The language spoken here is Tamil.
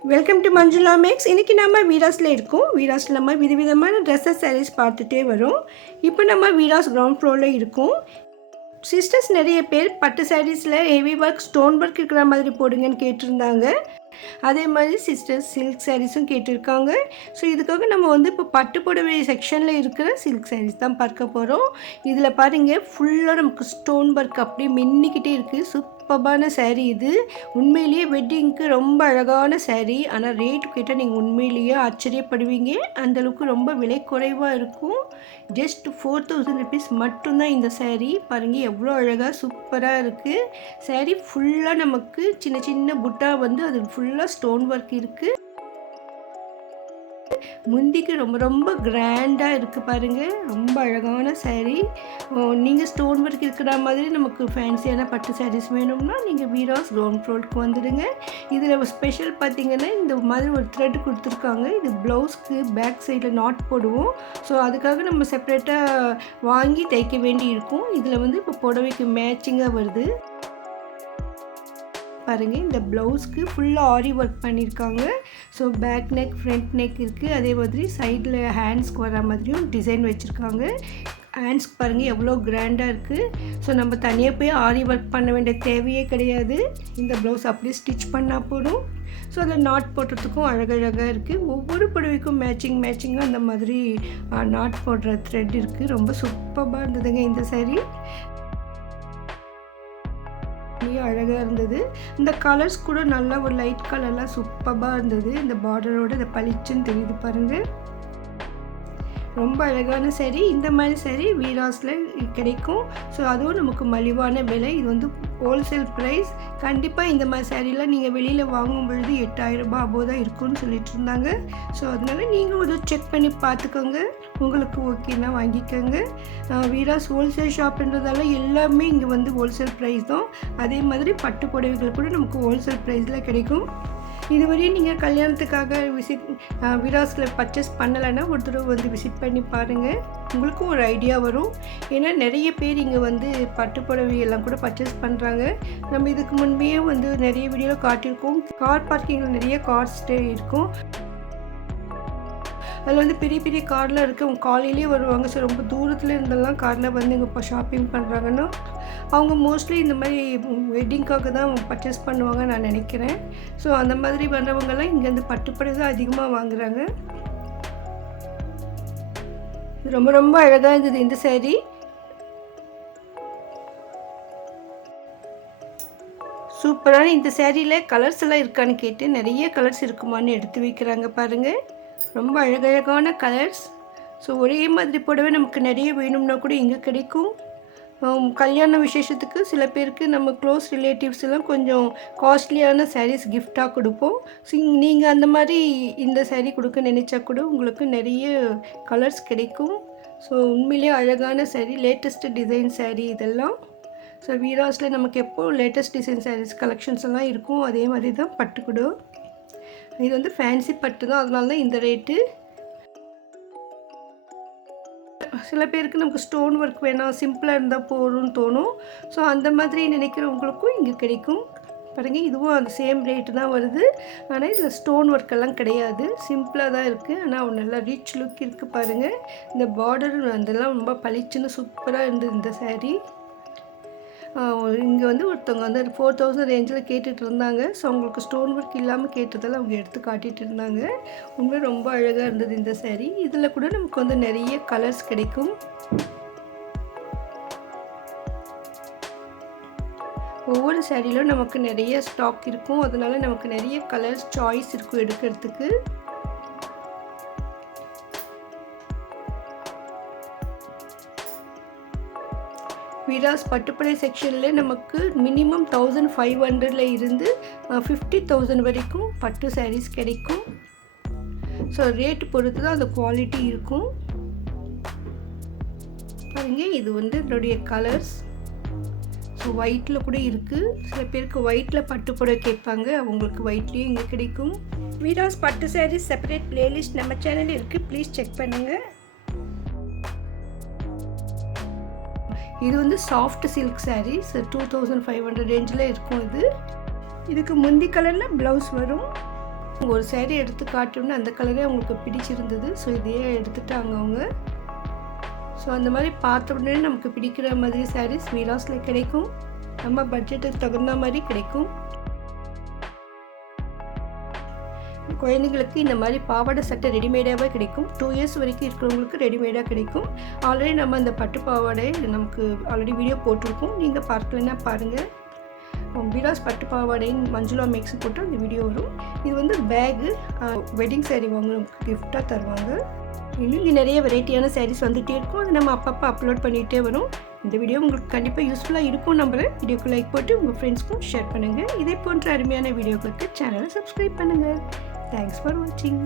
Welcome to Manjula maths. இன்றைக்கி நம்ம வீராஸில் இருக்கோம். வீராஸில் நம்ம விதவிதமான ட்ரெஸ்ஸஸ் சாரீஸ் பார்த்துட்டே வரோம். இப்போ நம்ம வீராஸ் கிரவுண்ட் ஃப்ளோரில் இருக்கோம். சிஸ்டர்ஸ் நிறைய பேர் பட்டு சாரீஸில் ஹெவி ஒர்க் ஸ்டோன் ஒர்க் இருக்கிற மாதிரி போடுங்கன்னு கேட்டிருந்தாங்க. அதே மாதிரி சிஸ்டர்ஸ் சில்க் சாரீஸும் கேட்டிருக்காங்க. ஸோ இதுக்காக நம்ம இப்போ பட்டு புடவை செக்ஷனில் இருக்கிற சில்க் சாரீஸ் தான் பார்க்க போகிறோம். இதில் பாருங்கள், ஃபுல்லாக நமக்கு ஸ்டோன் ஒர்க் அப்படியே மின்னிக்கிட்டே இருக்குது. சூப்பரான சாரீ இது. உண்மையிலேயே வெட்டிங்க்கு ரொம்ப அழகான சாரீ. ஆனால் ரேட்டு கேட்டால் நீங்கள் உண்மையிலேயே ஆச்சரியப்படுவீங்க. அந்தளவுக்கு ரொம்ப விலை குறைவாக இருக்கும். ஜஸ்ட் 4000 ருபீஸ் மட்டும்தான் இந்த சாரீ. பாருங்கள் எவ்வளோ அழகாக சூப்பராக இருக்குது. சாரீ ஃபுல்லாக நமக்கு சின்ன சின்ன புட்டா அது ஃபுல்லாக ஸ்டோன் ஒர்க் இருக்குது. முந்திக்கு ரொம்ப ரொம்ப கிராண்டாக இருக்குது பாருங்கள். ரொம்ப அழகான சாரீ. நீங்கள் ஸ்டோன் ஒர்க் இருக்கிற மாதிரி நமக்கு ஃபேன்சியான பட்டு சாரீஸ் வேணும்னா நீங்கள் வீராஸ் கிரவுண்ட் ஃப்ளோருக்கு வந்துடுங்க. இதில் ஸ்பெஷல் பார்த்திங்கன்னா இந்த மாதிரி ஒரு த்ரெட் கொடுத்துருக்காங்க. இது ப்ளவுஸ்க்கு பேக் சைடில் நாட் போடுவோம். ஸோ அதுக்காக நம்ம செப்பரேட்டாக வாங்கி தைக்க வேண்டி இருக்கும். இதில் இப்போ புடவைக்கு மேட்சிங்காக வருது பாருங்கள். இந்த ப்ளவுஸ்க்கு ஃபுல்லாக ஆரி ஒர்க் பண்ணியிருக்காங்க. So back neck front neck இருக்குது. அதே மாதிரி சைடில் ஹேண்ட்ஸ்க்கு வர மாதிரியும் டிசைன் வச்சுருக்காங்க. ஹேண்ட்ஸ்க்கு பாருங்கள் எவ்வளோ கிராண்டாக இருக்குது. ஸோ நம்ம தனியாக போய் ஆரி ஒர்க் பண்ண வேண்டிய தேவையே கிடையாது. இந்த ப்ளவுஸ் அப்படியே ஸ்டிச் பண்ணால் போதும். ஸோ அதில் நாட் போடுறதுக்கும் அழகழகாக இருக்குது. ஒவ்வொரு புடவைக்கும் மேட்சிங்காக அந்த மாதிரி நாட் போடுற த்ரெட் இருக்குது. ரொம்ப சூப்பராக இருந்ததுங்க இந்த சாரீ. அழகாக இருந்தது. இந்த கலர்ஸ் கூட நல்லா ஒரு லைட் கலர்லாம் சூப்பராக இருந்தது. இந்த பார்டரோட இந்த பளிச்சுன்னு தெரியுது பாருங்கள். ரொம்ப அழகான சாரீ. இந்த மாதிரி சாரீ வீராஸில் கிடைக்கும். ஸோ அதுவும் நமக்கு மலிவான விலை. இது ஹோல்சேல் ப்ரைஸ். கண்டிப்பாக இந்த மாதிரி சாரீலாம் நீங்கள் வெளியில் வாங்கும் பொழுது 8000 ரூபாய் அபோவ் தான் இருக்குன்னு சொல்லிட்டு இருந்தாங்க. ஸோ அதனால் நீங்கள் ஒரு செக் பண்ணி பார்த்துக்கோங்க. உங்களுக்கு ஓகேன்னா வாங்கிக்கோங்க. வீராஸ் ஹோல்சேல் ஷாப்ன்றதால எல்லாமே இங்கே ஹோல்சேல் ப்ரைஸ் தான். அதே மாதிரி பட்டு புடவைகள் கூட நமக்கு ஹோல்சேல் ப்ரைஸில் கிடைக்கும். இதுவரையும் நீங்கள் கல்யாணத்துக்காக வீராஸில் பர்ச்சேஸ் பண்ணலைன்னா ஒரு தடவை விசிட் பண்ணி பாருங்கள். உங்களுக்கும் ஒரு ஐடியா வரும். ஏன்னா நிறைய பேர் இங்கே பட்டு புடவை எல்லாம் கூட பர்ச்சேஸ் பண்ணுறாங்க. நம்ம இதுக்கு முன்பே நிறைய வீடியோவில் காட்டியிருக்கோம். கார் பார்க்கிங்கில் நிறைய கார் ஸ்டே இருக்கும். அதில் பெரிய பெரிய கார்லாம் இருக்குது. அவங்க காலையிலேயே வருவாங்க. ஸோ ரொம்ப தூரத்தில் இருந்தெல்லாம் காரில் இங்கே இப்போ ஷாப்பிங் பண்ணுறாங்கன்னா அவங்க மோஸ்ட்லி இந்த மாதிரி வெட்டிங்காக தான் பர்ச்சேஸ் பண்ணுவாங்க நான் நினைக்கிறேன். ஸோ அந்த மாதிரி பண்ணுறவங்கெல்லாம் இங்கேருந்து பட்டுப்படை தான் அதிகமாக வாங்குகிறாங்க. ரொம்ப ரொம்ப அழகாக இருந்தது இந்த சாரீ. சூப்பரான இந்த சாரியில் கலர்ஸ் எல்லாம் இருக்கான்னு கேட்டு நிறைய கலர்ஸ் இருக்குமான்னு எடுத்து வைக்கிறாங்க பாருங்கள். ரொம்ப அழகழகான கலர்ஸ். ஸோ ஒரே மாதிரி புடவை நமக்கு நிறைய வேணும்னா கூட இங்கே கிடைக்கும். கல்யாண விசேஷத்துக்கு சில பேருக்கு நம்ம க்ளோஸ் ரிலேட்டிவ்ஸ் எல்லாம் கொஞ்சம் காஸ்ட்லியான சாரீஸ் கிஃப்டாக கொடுப்போம். ஸோ நீங்கள் அந்த மாதிரி இந்த சாரீ கொடுக்க நினச்சா கூட உங்களுக்கு நிறைய கலர்ஸ் கிடைக்கும். ஸோ உண்மையிலே அழகான சாரீ, லேட்டஸ்ட்டு டிசைன் சாரீ இதெல்லாம். ஸோ வீராஸில் நமக்கு எப்போது லேட்டஸ்ட் டிசைன் சாரீஸ் கலெக்ஷன்ஸ் எல்லாம் இருக்கும். அதே மாதிரி தான் பட்டு கூட. இது ஃபேன்சி பட்டு தான், அதனால தான் இந்த ரேட்டு. சில பேருக்கு நமக்கு ஸ்டோன் ஒர்க் வேணாம், சிம்பிளாக இருந்தால் போதும்னு தோணும். ஸோ அந்த மாதிரி நினைக்கிறவங்களுக்கும் இங்கே கிடைக்கும் பாருங்கள். இதுவும் அந்த சேம் ரேட்டு தான் வருது. ஆனால் இதில் ஸ்டோன் ஒர்க்கெல்லாம் கிடையாது, சிம்பிளாக தான் இருக்குது. ஆனால் நல்லா ரிச் லுக் இருக்குது பாருங்கள். இந்த பார்டர் அதெல்லாம் ரொம்ப பளிச்சுன்னு சூப்பராக இருந்தது இந்த சாரீ. இங்கே ஒருத்தவங்க 4000 ரேஞ்சில் கேட்டுட்டு இருந்தாங்க. ஸோ அவங்களுக்கு ஸ்டோன் ஒர்க் இல்லாமல் கேட்டதெல்லாம் அவங்க எடுத்து காட்டிகிட்டு இருந்தாங்க. உண்மையாக ரொம்ப அழகாக இருந்தது இந்த சாரீ. இதில் கூட நமக்கு நிறைய கலர்ஸ் கிடைக்கும். ஒவ்வொரு சாரியிலும் நமக்கு நிறைய ஸ்டாக் இருக்கும். அதனால நமக்கு நிறைய கலர்ஸ் சாய்ஸ் இருக்கும் எடுக்கிறதுக்கு. வீராஸ் பட்டுப்படை செக்ஷனில் நமக்கு மினிமம் 1500 இருந்து 50,000 வரைக்கும் பட்டு சாரீஸ் கிடைக்கும். ஸோ ரேட்டு பொறுத்து தான் அந்த குவாலிட்டி இருக்கும் பாருங்கள். இது இதனுடைய கலர்ஸ். ஸோ ஒயிட்டில் கூட இருக்குது. சில பேருக்கு ஒயிட்டில் பட்டுப்புடவை கேட்பாங்க, அவங்களுக்கு ஒயிட்லேயும் இங்கே கிடைக்கும். வீராஸ் பட்டு சாரீஸ் செப்பரேட் பிளேலிஸ்ட் நம்ம சேனலில் இருக்குது, ப்ளீஸ் செக் பண்ணுங்கள். இது சாஃப்ட் சில்க் சாரீஸ் 2500 ரேஞ்சில் இருக்கும். இதுக்கு முந்தி கலரில் ப்ளவுஸ் வரும். அவங்க ஒரு சேரீ எடுத்து காட்டணும்னு அந்த கலரே அவங்களுக்கு பிடிச்சிருந்தது. ஸோ இதையே எடுத்துட்டாங்க அவங்க. ஸோ அந்த மாதிரி பார்த்த உடனே நமக்கு பிடிக்கிற மாதிரி சாரீஸ் வீராஸில் கிடைக்கும். நம்ம பட்ஜெட்டுக்கு தகுந்த மாதிரி கிடைக்கும். குழந்தைங்களுக்கு இந்த மாதிரி பாவாடை சட்டை ரெடிமேடாகவே கிடைக்கும். 2 இயர்ஸ் வரைக்கும் இருக்கிறவங்களுக்கு ரெடிமேடாக கிடைக்கும். ஆல்ரெடி நம்ம அந்த பட்டு பாவாடை நமக்கு ஆல்ரெடி வீடியோ போட்டிருக்கோம். நீங்கள் பார்க்கலன்னா பாருங்கள். வீராஸ் பட்டு பாவாடைன்னு மஞ்சுளா மேக்ஸ் போட்டு அந்த வீடியோ வரும். இது வந்து பேகு, வெட்டிங் சாரீ வாங்க நமக்கு கிஃப்டாக தருவாங்க. இன்னும் இங்கே நிறைய வெரைட்டியான சாரீஸ் வந்துகிட்டே இருக்கும். அது நம்ம அப்பப்போ அப்லோட் பண்ணிகிட்டே வரும். இந்த வீடியோ உங்களுக்கு கண்டிப்பாக யூஸ்ஃபுல்லாக இருக்கும் நம்புகிறேன். வீடியோக்கு லைக் போட்டு உங்கள் ஃப்ரெண்ட்ஸ்க்கும் ஷேர் பண்ணுங்கள். இதே போன்ற அருமையான வீடியோக்களுக்கு சேனலை சப்ஸ்கிரைப் பண்ணுங்கள். Thanks for watching.